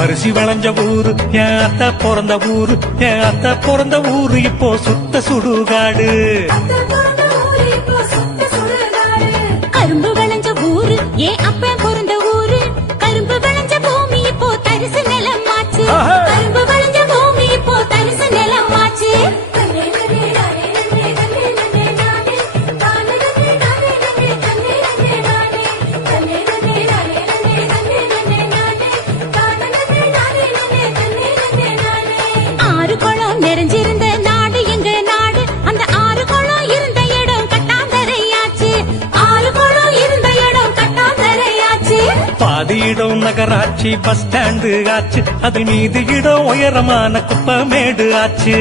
அரிசி வளைஞ்ச ஊரு என் அத்த பிறந்த ஊரு, என் அத்த பிறந்த ஊரு இப்போ சுத்த சுடுகாடு. கரும்பு விளைஞ்ச ஊரு ஏன் அப்ப பிறந்த ஊரு, கரும்பு விளைஞ்ச பூமி இப்போ தரிசு நிலம் ஆச்சு. கரும்பு விளைஞ்ச பூமி இப்போ தரிசு நிலம் ஆச்சு. நிறைஞ்சிருந்த நாடு எங்க நாடு, அந்த ஆறு குளம் இருந்த இடம் கட்டாந்தரையாச்சு. ஆறு குளம் இருந்த இடம் கட்டாந்தரையாச்சு. பாதி இடம் நகராட்சி பஸ் ஸ்டாண்டு ஆச்சு, அது மீதி இடம் உயரமான குப்பமேடு ஆச்சு.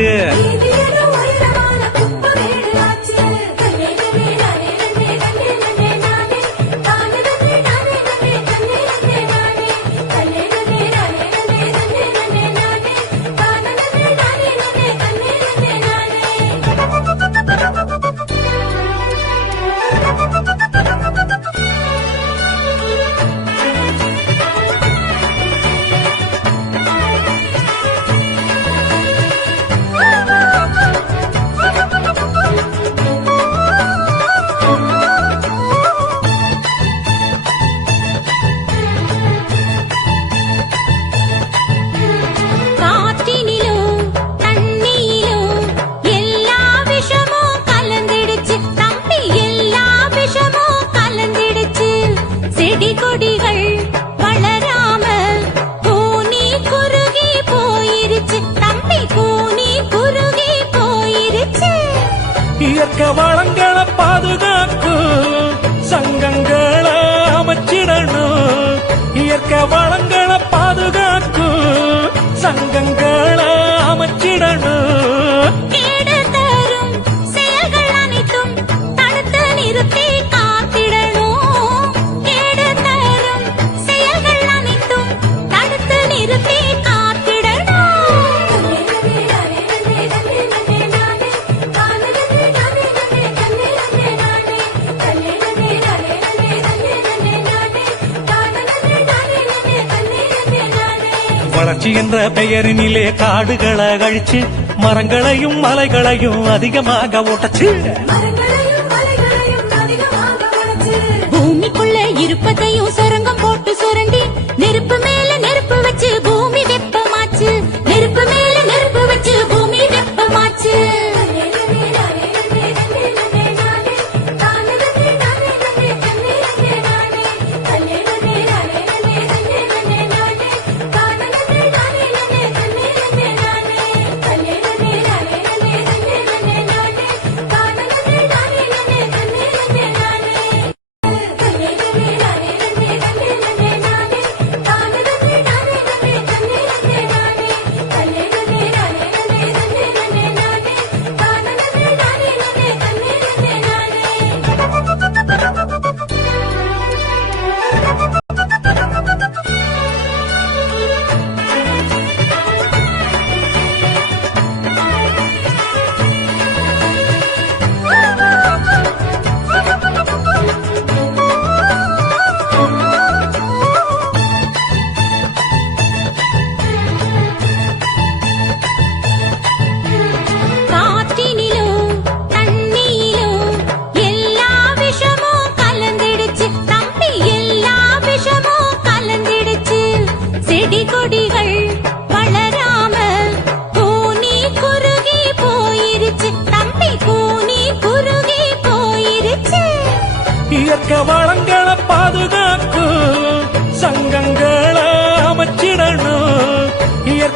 இயற்கை வளங்களை பாதுகாக்கும் சங்கங்களை அமைச்சிடணும். இயற்கை வளங்களை பாதுகாக்கும் சங்கங்களை அமைச்சிடணும். கேடு தரும் செயல்கள் அனைத்தும் தடுத்து நிறுத்தி காத்திடணும். கேடு தரும் செயல்கள் அனைத்தும் தடுத்து நிறுத்தி வளர்ச்சி என்ற பெயரினிலே காடுகளை அழிச்சு மரங்களையும் மலைகளையும் அதிகமாக ஓட்டச்சு. பூமிக்குள்ள இருப்பதையும் சுரங்கம் போட்டு சுரண்டி நெருப்பு மேல நெருப்பு வச்சு பூமி வெப்பமாச்சு. நெருப்பு மேல நெருப்பு வச்சு பூமி வெப்பமாச்சு.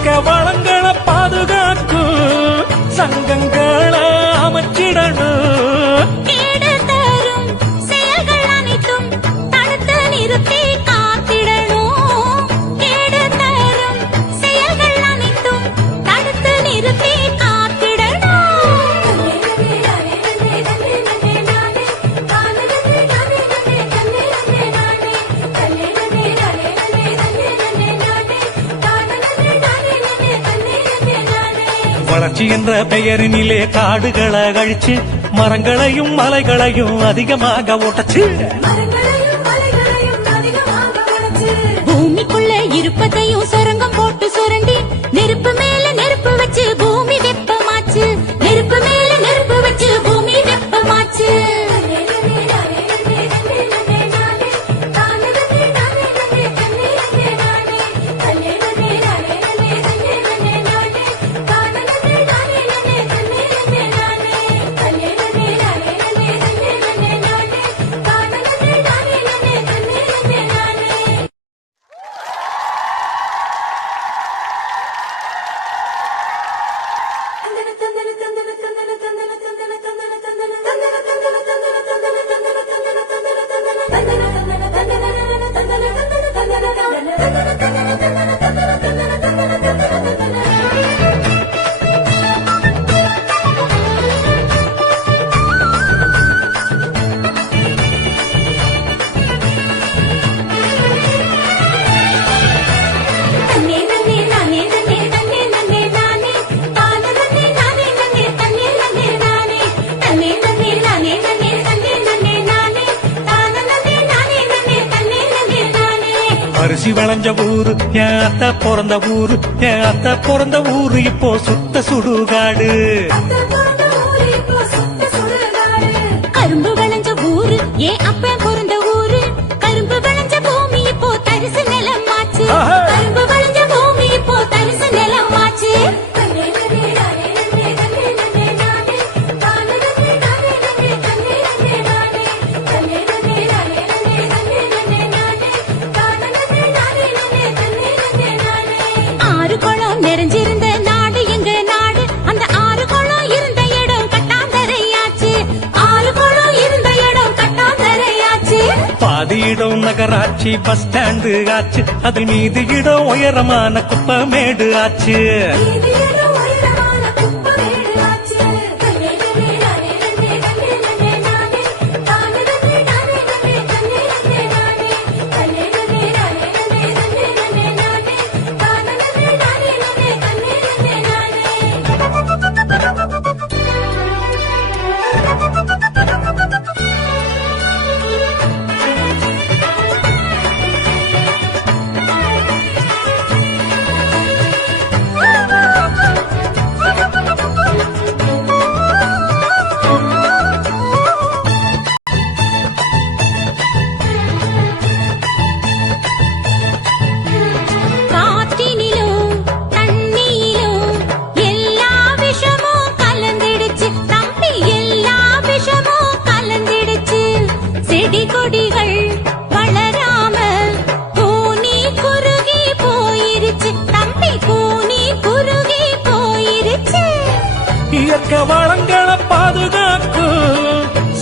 இயற்கை வளங்களை பாதுகாக்கும் சங்கங்களை அமைச்சிடணும். கேடு தரும் செயல்கள் அனைத்தும் தடுத்து நிறுத்தி காத்திடணும். கேடு தரும் செயல்கள் அனைத்தும் தடுத்து நிறுத்தி வளர்ச்சி என்ற பெயரினிலே காடுகளை அழிச்சு மரங்களையும் மலைகளையும் அதிகமாக ஓட்டச்சு. பூமிக்குள்ள இருப்பதையும் சுரங்கம் போட்டு சுரண்டி நெருப்பு மேல நெருப்பு வச்சு பூமி வெப்பமாச்சு. நெருப்பு மேல நெருப்பு வச்சு பூமி வெப்பமாச்சு. அரிசி விளைஞ்ச ஊரு என் அத்தை பிறந்த ஊரு, என் அத்தை பிறந்த ஊரு இப்போ சுத்த சுடுகாடு. கரும்பு விளைஞ்ச ஊரு ஏன் அப்பன் பிறந்த ஊரு. கரும்பு விளைஞ்ச பூமி இப்போ தரிசு நிலமாச்சு. கரும்பு விளைஞ்ச பூமி இப்போ தரிசு நிலமாச்சு. ஆறு குளம் நிறைஞ்சிருந்த நாடு எங்க நாடு. அந்த ஆறு குளம் இருந்த இடம் கட்டாந்தரையாச்சு. ஆறு குளம் இருந்த இடம் கட்டாந்தரையாச்சு. பாதி இடம் நகராட்சி பஸ் ஸ்டாண்டு ஆச்சு. அது மீதி இடம் உயரமான குப்பமேடு ஆச்சு. காற்றினிலும் தண்ணியிலும் எல்லா விஷமும் கலந்திடுச்சு. தம்பி எல்லா விஷமும் கலந்திடுச்சு. செடி கொடிகள் வளராம பூனி குறுகி போயிருச்சு. தம்பி பூனி குறுகி போயிருச்சு. இயற்கை வளங்களை பாதுகாக்கும்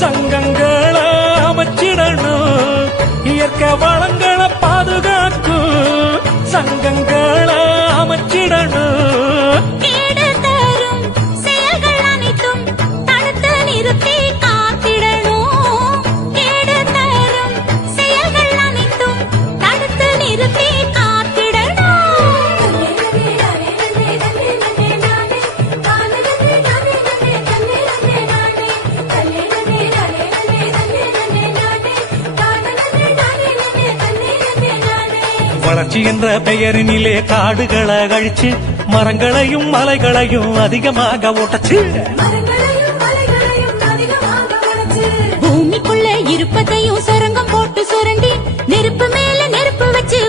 சங்கங்களை அமைச்சிடணும். இயற்கை வளங்களை பாதுகாக்கும் சங்கங்களை அமைச்சிடணும். கேடு தரும் செயல்கள் அனைத்தும் தடுத்து நிறுத்தி காத்திடணும். கேடு தரும் செயல்கள் அனைத்தும் தடுத்து நிறுத்தி வளர்ச்சி என்ற பெயரினிலே காடுகளை அழிச்சு மரங்களையும் மலைகளையும் அதிகமாக ஓட்டச்சு. பூமிக்குள்ள இருப்பதையும் சுரங்கம் போட்டு சுரண்டி நெருப்பு மேல நெருப்பு வச்சு